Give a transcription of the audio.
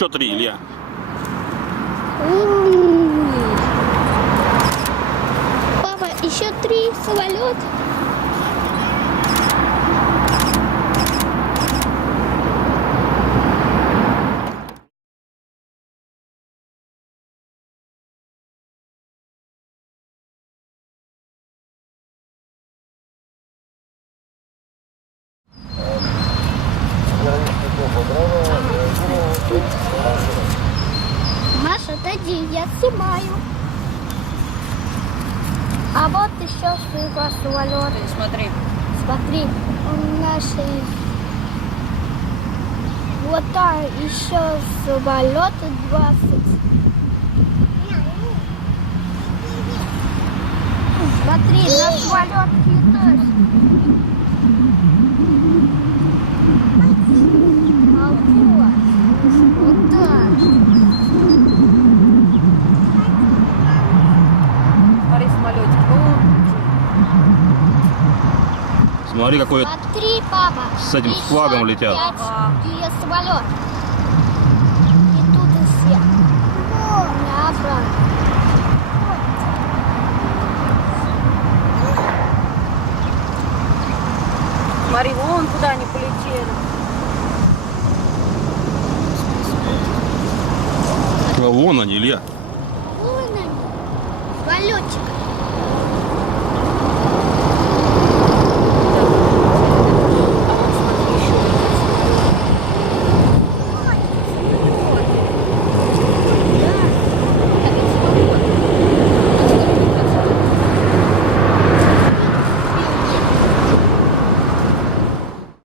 Еще 3, Илья. Папа, еще 3 самолет. Маша, отойди, я снимаю. А вот еще сука самолет. Смотри. Смотри, он наши. Вот там еще самолеты 20. Смотри, на самолет летает. А вот так. Смотри, самолетик. Смотри, какой Смотри, папа. с этим, с еще флагом летят. 5 самолет. И тут и все. Обратно. Смотри, вон куда они полетели. Вон они, Илья. Вон они. Самолетчик.